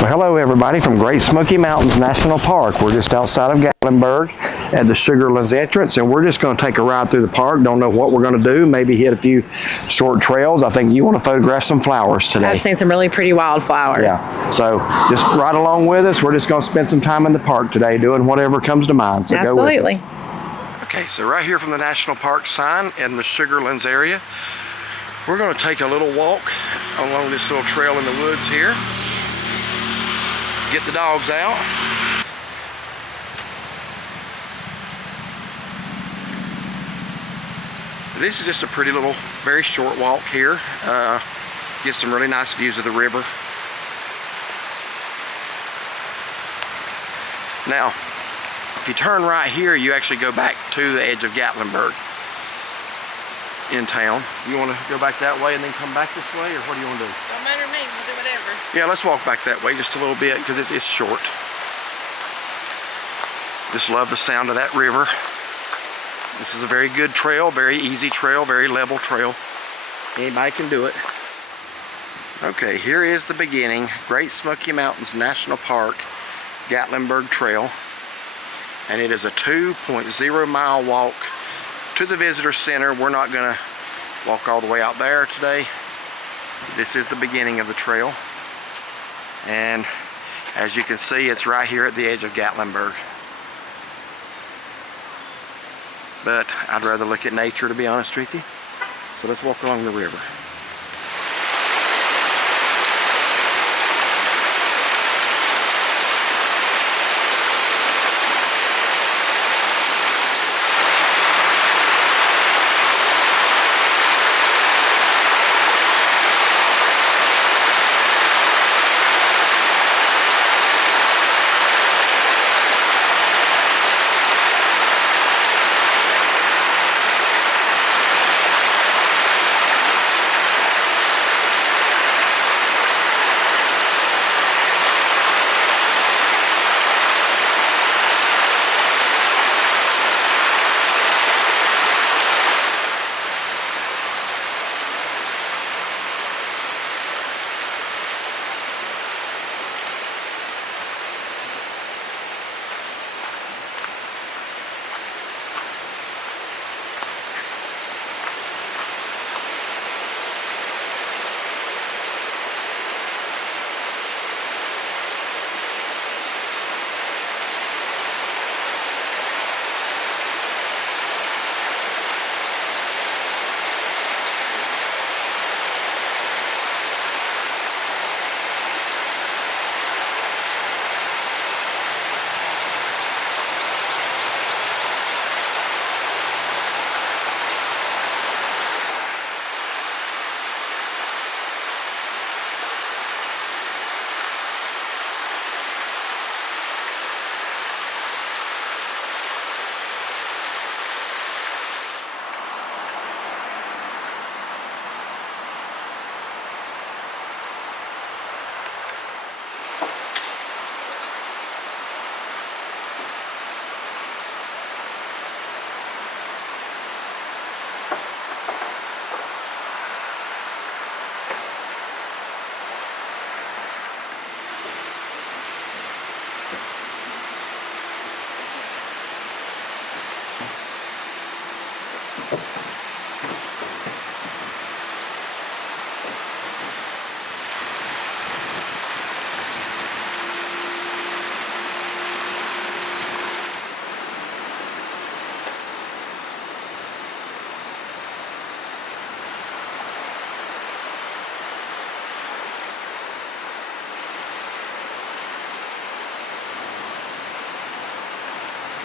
Well, hello everybody from Great Smoky Mountains National Park. We're just outside of Gatlinburg at the Sugarlands entrance, and we're just going to take a ride through the park. Don't know what we're going to do. Maybe hit a few short trails. I think you want to photograph some flowers today. I've seen some really pretty wildflowers. Yeah. So just ride along with us. We're just going to spend some time in the park today doing whatever comes to mind. So Absolutely. Go with us. Okay, so right here from the National Park sign in the Sugarlands area, we're going to take a little walk along this little trail in the woods here. Get the dogs out. This is just a pretty little, very short walk here. Get some really nice views of the river. Now, if you turn right here, you actually go back to the edge of Gatlinburg in town. You want to go back that way and then come back this way, or what do you want to do? Don't matter to me, we'll do whatever. Yeah, let's walk back that way just a little bit because it's short. Just love the sound of that river. This is a very good trail, very easy trail, very level trail. Anybody can do it. Okay, here is the beginning. Great Smoky Mountains National Park, Gatlinburg Trail. And it is a 2.0 mile walk to the visitor center. We're not gonna walk all the way out there today. This is the beginning of the trail. And as you can see, it's right here at the edge of Gatlinburg. But I'd rather look at nature, to be honest with you. So let's walk along the river.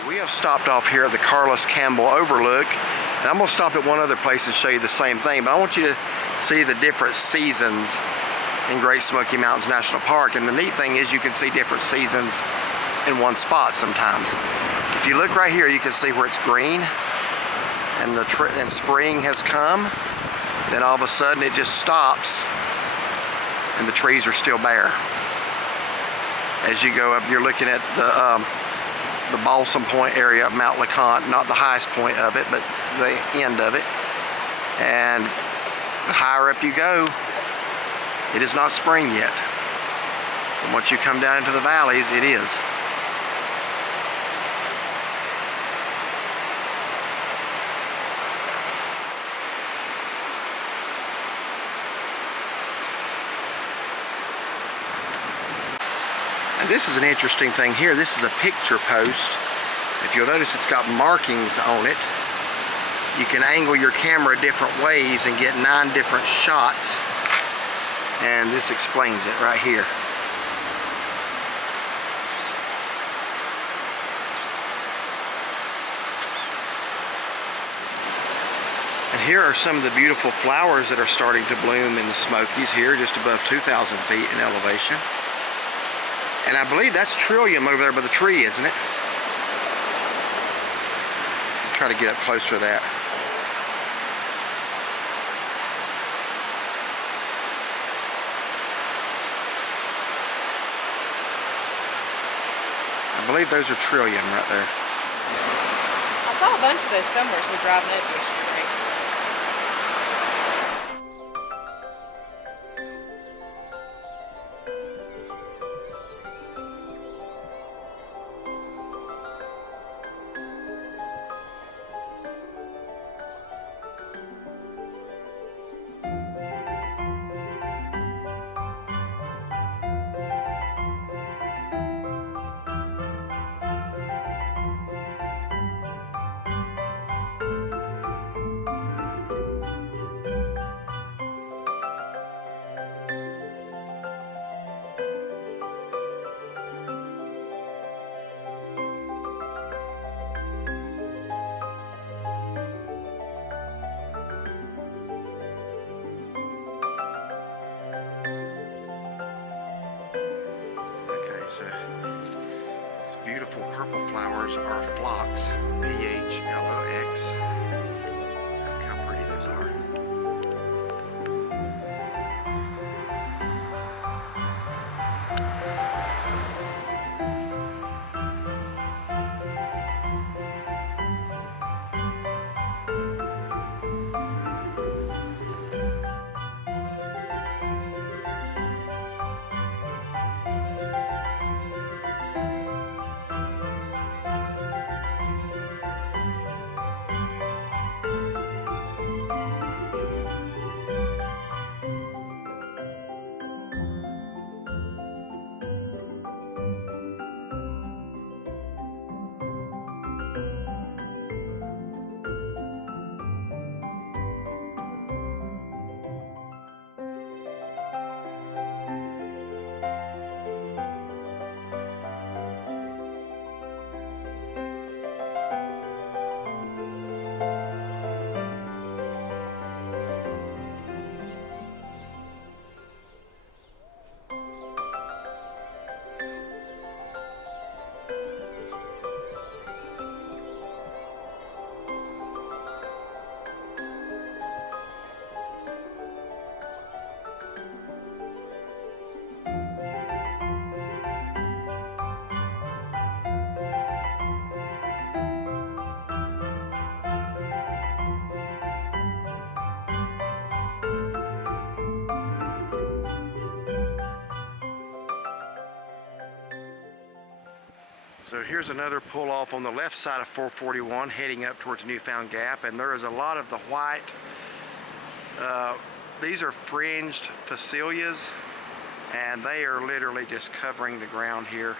We have stopped off here at the Carlos Campbell Overlook, and I'm going to stop at one other place and show you the same thing, but I want you to see the different seasons in Great Smoky Mountains National Park. And the neat thing is you can see different seasons in one spot sometimes. If you look right here, you can see where it's green and and spring has come. Then all of a sudden it just stops and the trees are still bare. As you go up, you're looking at the Balsam Point area of Mount LeConte, not the highest point of it, but the end of it. And the higher up you go, it is not spring yet. But once you come down into the valleys, it is. And this is an interesting thing here. This is a picture post. If you'll notice, it's got markings on it. You can angle your camera different ways and get 9 different shots. And this explains it right here. And here are some of the beautiful flowers that are starting to bloom in the Smokies here, just above 2,000 feet in elevation. And I believe that's trillium over there by the tree, isn't it? I'll try to get up closer to that. I believe those are trillium right there. I saw a bunch of those somewhere as we were driving up yesterday. So these beautiful purple flowers are phlox, P-H-L-O-X. Look how pretty those are. So here's another pull off on the left side of 441 heading up towards Newfound Gap, and there is a lot of the white, these are fringed phacelias, and they are literally just covering the ground here.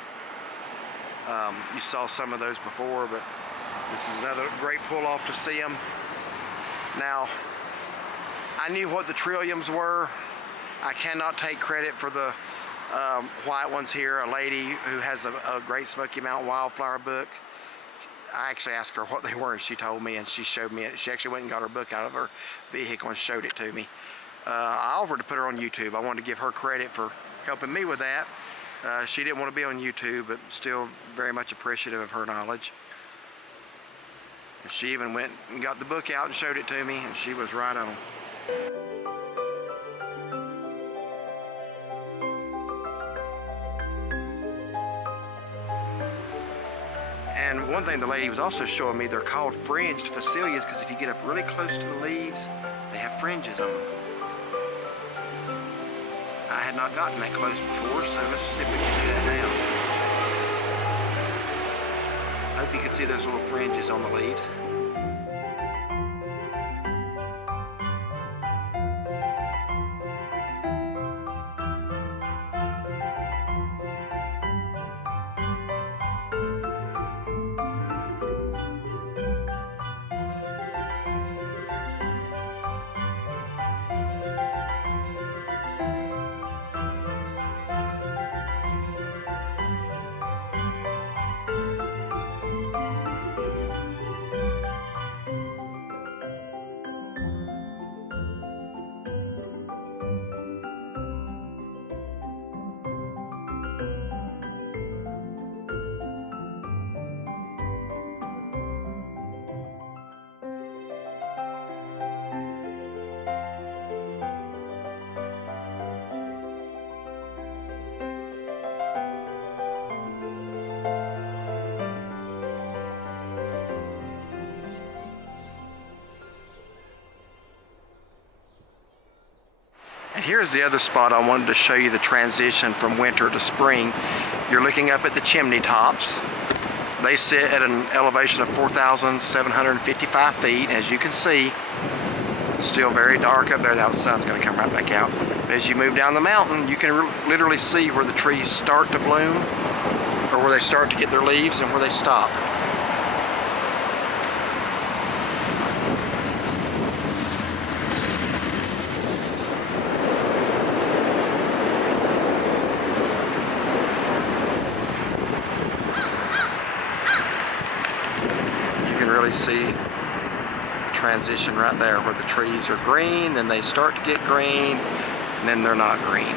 You saw some of those before, but this is another great pull off to see them. Now, I knew what the trilliums were. I cannot take credit for the white ones here. A lady who has a Great Smoky Mountain wildflower book, I actually asked her what they were and she told me, and she showed me it. She actually went and got her book out of her vehicle and showed it to me. I offered to put her on YouTube. I wanted to give her credit for helping me with that. She didn't want to be on YouTube, but still very much appreciative of her knowledge. And she even went and got the book out and showed it to me, and she was right on. And one thing the lady was also showing me, they're called fringed phacelias because if you get up really close to the leaves, they have fringes on them. I had have not gotten that close before, so let's see if we can do that now. I hope you can see those little fringes on the leaves. And here's the other spot I wanted to show you the transition from winter to spring. You're looking up at the chimney tops. They sit at an elevation of 4,755 feet. As you can see, still very dark up there. Now the sun's going to come right back out. But as you move down the mountain, you can literally see where the trees start to bloom, or where they start to get their leaves, and where they stop. See the transition right there where the trees are green, then they start to get green, and then they're not green.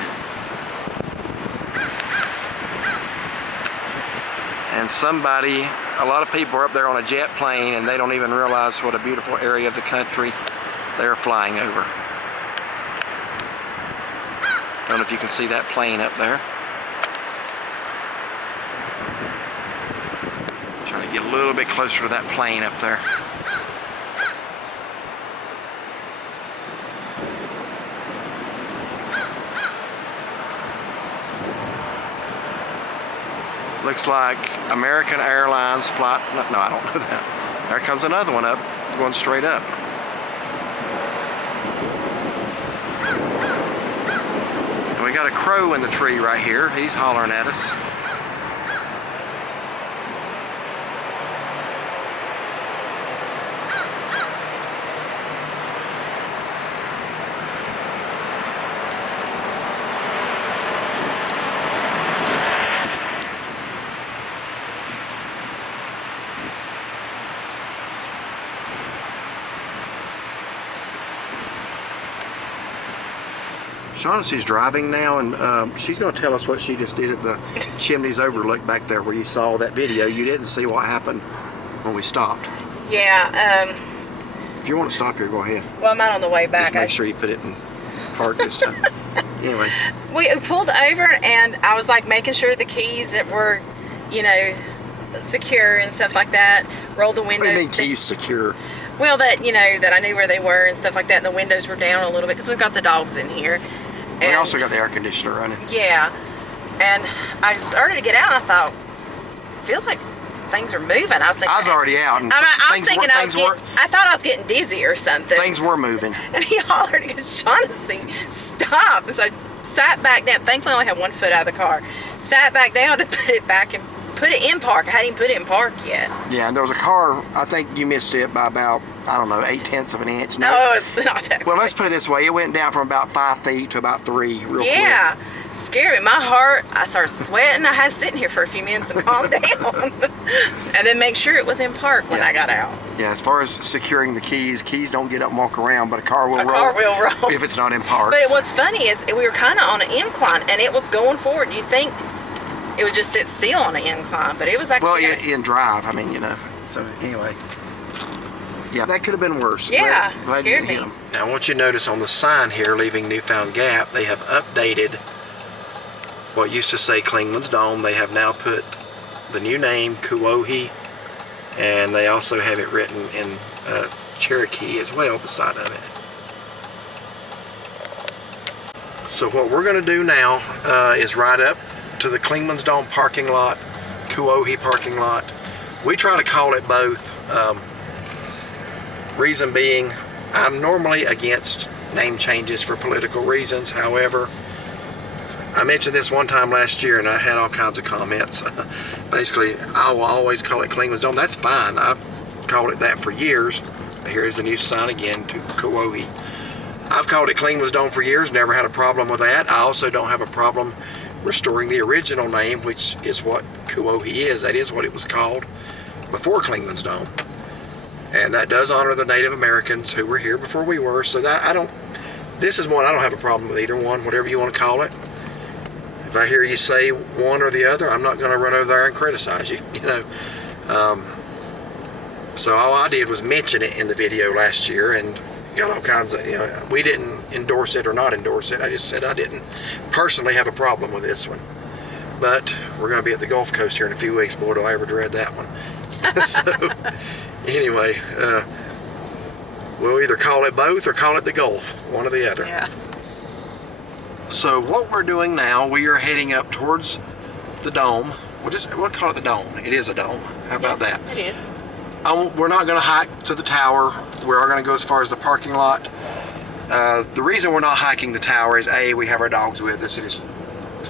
And a lot of people are up there on a jet plane and they don't even realize what a beautiful area of the country they're flying over. Don't know if you can see that plane up there. Trying to get a little bit closer to that plane up there. Looks like American Airlines flight. No, I don't know that. There comes another one up, going straight up. And we got a crow in the tree right here. He's hollering at us. Shaughnessy's driving now, and she's going to tell us what she just did at the chimneys overlook back there where you saw that video. You didn't see what happened when we stopped. Yeah. If you want to stop here, go ahead. Well, I'm not on the way back. Just make sure you put it in park this time. Anyway. We pulled over, and I was like making sure the keys that were, you know, secure and stuff like that. Rolled the windows. What do you mean keys secure? Well, that, you know, that I knew where they were and stuff like that, and the windows were down a little bit because we've got the dogs in here. And we also got the air conditioner running. Yeah. And I started to get out, and I thought, I feel like things are moving. I was thinking. I was already out. And I thought I was getting dizzy or something. Things were moving. And he hollered, he goes, Shaughnessy, stop. And so I sat back down. Thankfully, I only had one foot out of the car. Sat back down to put it back and put it in park. I hadn't even put it in park yet. Yeah, and there was a car, I think you missed it by about, I don't know, 0.8 of an inch. No, it's not that Well, quick. let's put it this way. It went down from about 5 feet to about 3 real quick. Yeah, scary. My heart, I started sweating. I had to sit in here for a few minutes and calm down. And then make sure it was in park when I got out. Yeah, as far as securing the keys don't get up and walk around, but a car will roll. A car will roll. If it's not in park. But what's funny is we were kind of on an incline, and it was going forward. You'd think it would just sit still on an incline, but it was actually... Well, in drive, I mean, you know. So, anyway. Yeah, that could have been worse. Yeah, Glad you scared didn't hit me. them. Now, I want you to notice on the sign here, leaving Newfound Gap, they have updated what used to say Clingman's Dome. They have now put the new name, Kuohi, and they also have it written in Cherokee as well beside of it. So what we're going to do now is ride up to the Clingman's Dome parking lot, Kuohi parking lot. We try to call it both. Reason being, I'm normally against name changes for political reasons. However, I mentioned this one time last year and I had all kinds of comments. Basically, I will always call it Clingman's Dome. That's fine. I've called it that for years. Here's the new sign again to Kuohi. I've called it Clingman's Dome for years, never had a problem with that. I also don't have a problem restoring the original name, which is what Kuohi is. That is what it was called before Clingman's Dome. And that does honor the Native Americans who were here before we were. So that this is one I don't have a problem with either one, whatever you want to call it. If I hear you say one or the other, I'm not going to run over there and criticize you, you know. So all I did was mention it in the video last year and got all kinds of, you know, we didn't endorse it or not endorse it. I just said I didn't personally have a problem with this one. But we're going to be at the Gulf Coast here in a few weeks. Boy, do I ever dread that one. So anyway, we'll either call it both or call it the Gulf, one or the other. Yeah. So what we're doing now, we are heading up towards the dome. We'll call it the dome. It is a dome. How about that? It is. We're not going to hike to the tower. We are going to go as far as the parking lot. The reason we're not hiking the tower is A, we have our dogs with us. It is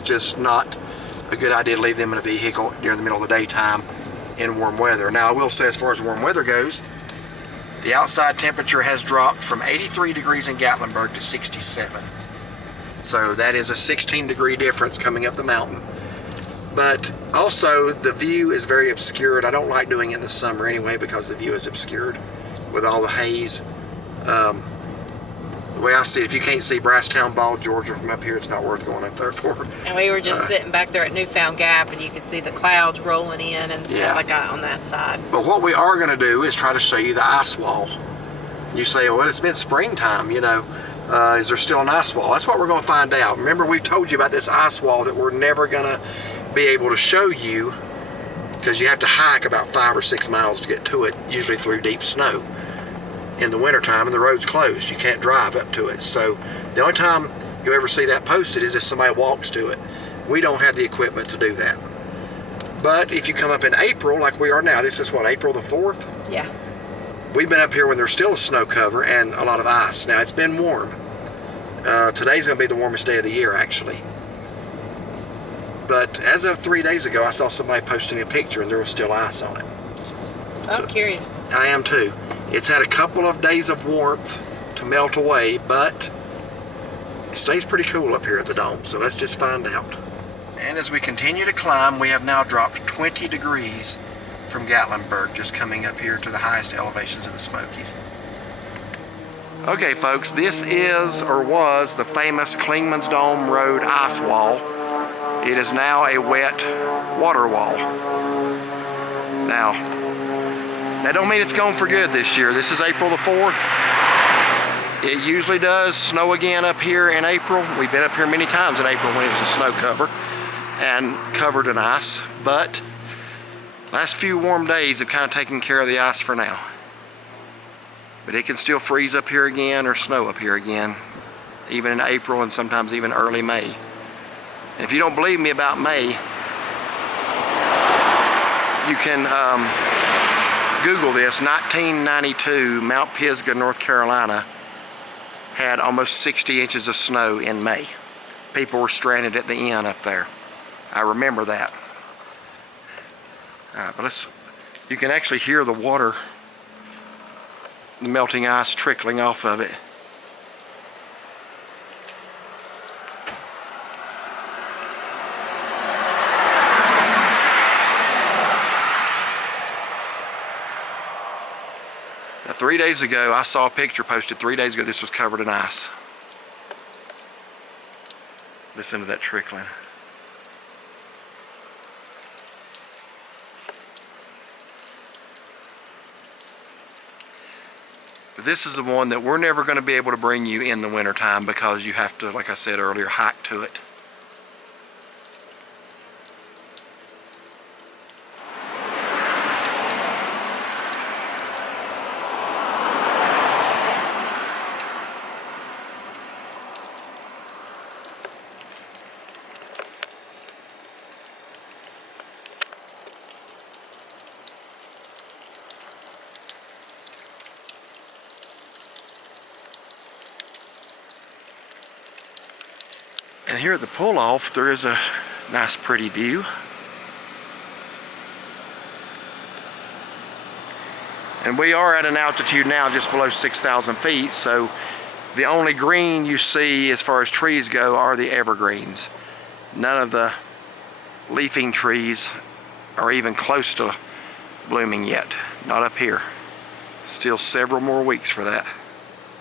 just not a good idea to leave them in a vehicle during the middle of the daytime in warm weather. Now I will say, as far as warm weather goes, the outside temperature has dropped from 83 degrees in Gatlinburg to 67. So that is a 16-degree difference coming up the mountain. But also the view is very obscured. I don't like doing it in the summer anyway because the view is obscured with all the haze. The way I see it, if you can't see Brasstown Ball, Georgia from up here, it's not worth going up there for. And we were just sitting back there at Newfound Gap and you could see the clouds rolling in and stuff like that on that side. But what we are going to do is try to show you the ice wall. You say, well, it's been springtime, you know. Is there still an ice wall? That's what we're going to find out. Remember, we've told you about this ice wall that we're never going to be able to show you because you have to hike about 5 or 6 miles to get to it, usually through deep snow in the wintertime, and the road's closed. You can't drive up to it. So the only time you'll ever see that posted is if somebody walks to it. We don't have the equipment to do that. But if you come up in April, like we are now, this is what, April the 4th? Yeah. We've been up here when there's still a snow cover and a lot of ice. Now, it's been warm. Today's going to be the warmest day of the year, actually. But as of 3 days ago, I saw somebody posting a picture and there was still ice on it. I'm curious. I am too. It's had a couple of days of warmth to melt away, but it stays pretty cool up here at the dome, so let's just find out. And as we continue to climb, we have now dropped 20 degrees from Gatlinburg, just coming up here to the highest elevations of the Smokies. Okay folks, this is or was the famous Clingman's Dome Road ice wall. It is now a wet water wall. Now, that don't mean it's gone for good this year. This is April the 4th. It usually does snow again up here in April. We've been up here many times in April when it was a snow cover and covered in ice, but last few warm days have kind of taken care of the ice for now. But it can still freeze up here again or snow up here again, even in April and sometimes even early May. And if you don't believe me about May, you can Google this. 1992, Mount Pisgah, North Carolina had almost 60 inches of snow in May. People were stranded at the inn up there. I remember that. All right, but you can actually hear the water, the melting ice trickling off of it. Now, 3 days ago, I saw a picture posted 3 days ago. This was covered in ice. Listen to that trickling. But this is the one that we're never going to be able to bring you in the wintertime because you have to, like I said earlier, hike to it. And here at the pull-off, there is a nice pretty view. And we are at an altitude now just below 6,000 feet, so the only green you see as far as trees go are the evergreens. None of the leafing trees are even close to blooming yet. Not up here. Still several more weeks for that.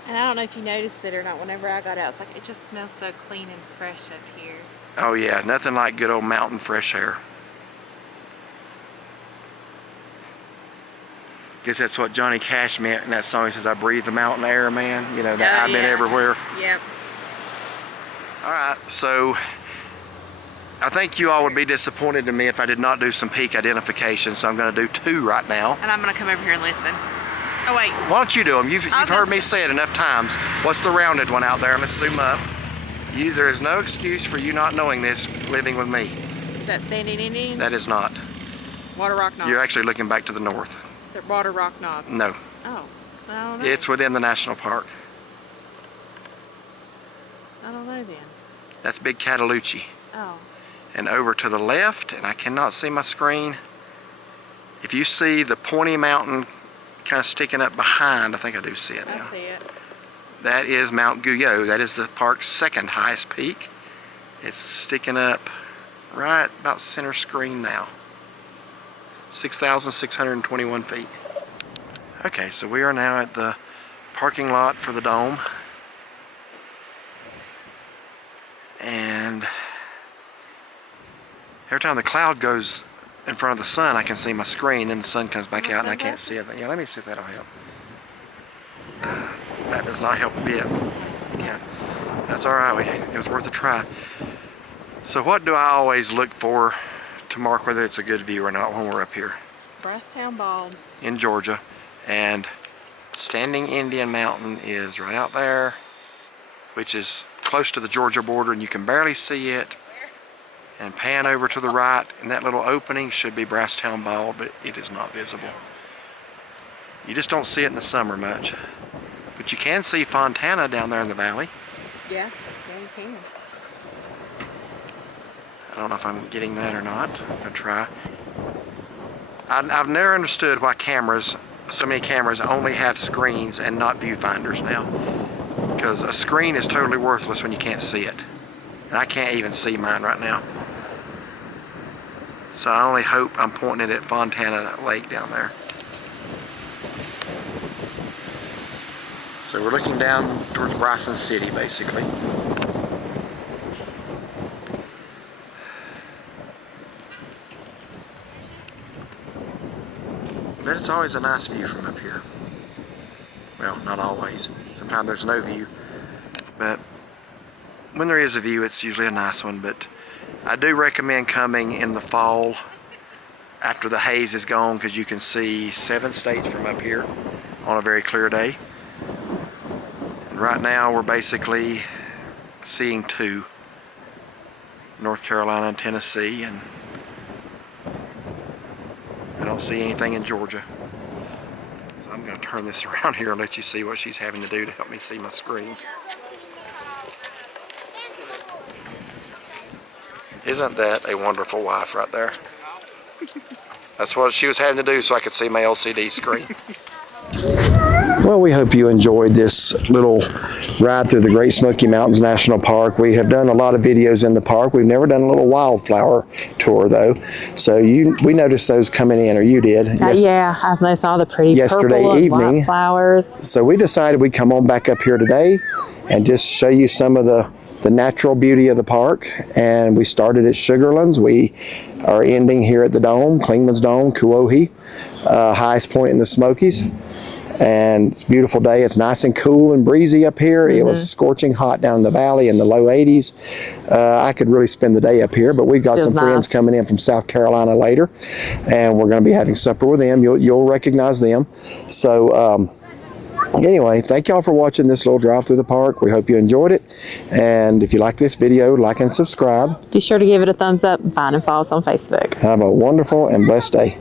And I don't know if you noticed it or not, whenever I got out, it's like it just smells so clean and fresh up here. Oh yeah, nothing like good old mountain fresh air. Guess that's what Johnny Cash meant in that song. He says, I breathe the mountain air, man. You know, that I've been everywhere. Yep. All right, so I think you all would be disappointed in me if I did not do some peak identification, so I'm going to do 2 right now. And I'm going to come over here and listen. Oh, wait. Why don't you do them? You've heard me say it enough times. What's the rounded one out there? Let's zoom up. There is no excuse for you not knowing this living with me. Is that Standing Indian? That is not. Water Rock Knob. You're actually looking back to the north. Is it Water Rock Knob? No. Oh, I don't know. It's within the national park. I don't know then. That's Big Cataloochee. Oh. And over to the left, and I cannot see my screen, if you see the pointy mountain kind of sticking up behind, I think I do see it now. I see it. That is Mount Guyot. That is the park's second highest peak. It's sticking up right about center screen now. 6,621 feet. Okay, so we are now at the parking lot for the dome. And every time the cloud goes in front of the sun, I can see my screen, then the sun comes back out and I can't see it. Yeah, let me see if that'll help. That does not help a bit. Yeah, that's all right. It was worth a try. So what do I always look for to mark whether it's a good view or not when we're up here? Brasstown Bald. In Georgia. And Standing Indian Mountain is right out there, which is close to the Georgia border, and you can barely see it. And pan over to the right, and that little opening should be Brasstown Bald, but it is not visible. You just don't see it in the summer much. But you can see Fontana down there in the valley. Yeah, you can. I don't know if I'm getting that or not. I'm gonna try. I've never understood why so many cameras only have screens and not viewfinders now. Because a screen is totally worthless when you can't see it. And I can't even see mine right now. So I only hope I'm pointing it at Fontana Lake down there. So we're looking down towards Bryson City, basically. But it's always a nice view from up here. Well, not always. Sometimes there's no view. But when there is a view, it's usually a nice one. But I do recommend coming in the fall after the haze is gone, because you can see 7 states from up here on a very clear day. And right now we're basically seeing 2. North Carolina and Tennessee, and I don't see anything in Georgia. So I'm going to turn this around here and let you see what she's having to do to help me see my screen. Isn't that a wonderful wife right there? That's what she was having to do so I could see my LCD screen. Well, we hope you enjoyed this little ride through the Great Smoky Mountains National Park. We have done a lot of videos in the park. We've never done a little wildflower tour, though. So we noticed those coming in, or you did. Yeah, I saw the pretty yesterday purple evening flowers. So we decided we'd come on back up here today and just show you some of the natural beauty of the park. And we started at Sugarlands. We are ending here at the Dome, Klingman's Dome, Kuohi, highest point in the Smokies. And it's a beautiful day. It's nice and cool and breezy up here. It was scorching hot down in the valley in the low 80s. I could really spend the day up here, but we've got some friends coming in from South Carolina later, and we're going to be having supper with them. You'll recognize them. So anyway, thank y'all for watching this little drive through the park. We hope you enjoyed it. And if you like this video, like and subscribe. Be sure to give it a thumbs up and find and follow us on Facebook. Have a wonderful and blessed day.